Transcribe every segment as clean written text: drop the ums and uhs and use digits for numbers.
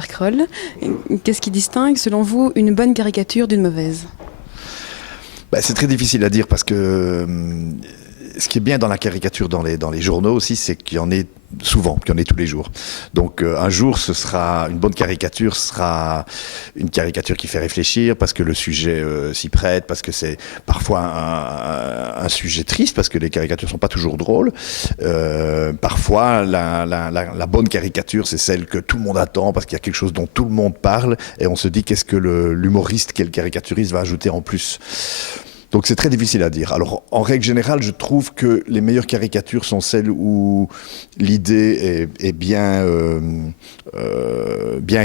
Pierre Kroll. Qu'est-ce qui distingue, selon vous, une bonne caricature d'une mauvaise? C'est très difficile à dire parce que ce qui est bien dans la caricature, dans les journaux aussi, c'est qu'il y en ait souvent, qu'il y en ait tous les jours. Donc un jour, une bonne caricature sera une caricature qui fait réfléchir parce que le sujet s'y prête, parce que c'est parfois un sujet triste, parce que les caricatures sont pas toujours drôles. Parfois, la bonne caricature, c'est celle que tout le monde attend parce qu'il y a quelque chose dont tout le monde parle et on se dit qu'est-ce que l'humoriste, quel caricaturiste va ajouter en plus. Donc c'est très difficile à dire. Alors en règle générale, je trouve que les meilleures caricatures sont celles où l'idée est bien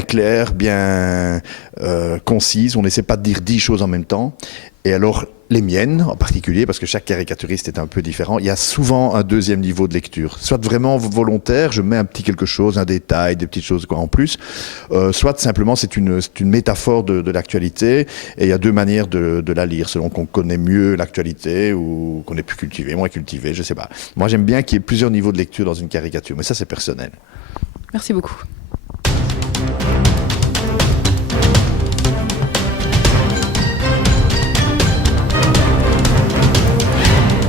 claire, bien concise. On n'essaie pas de dire 10 choses en même temps. Et alors les miennes en particulier, parce que chaque caricaturiste est un peu différent, il y a souvent un deuxième niveau de lecture. Soit vraiment volontaire, je mets un petit quelque chose, un détail, des petites choses en plus, soit simplement c'est une métaphore de l'actualité, et il y a deux manières de la lire, selon qu'on connaît mieux l'actualité ou qu'on est plus cultivé, moins cultivé, je sais pas. Moi j'aime bien qu'il y ait plusieurs niveaux de lecture dans une caricature, mais ça c'est personnel. Merci beaucoup.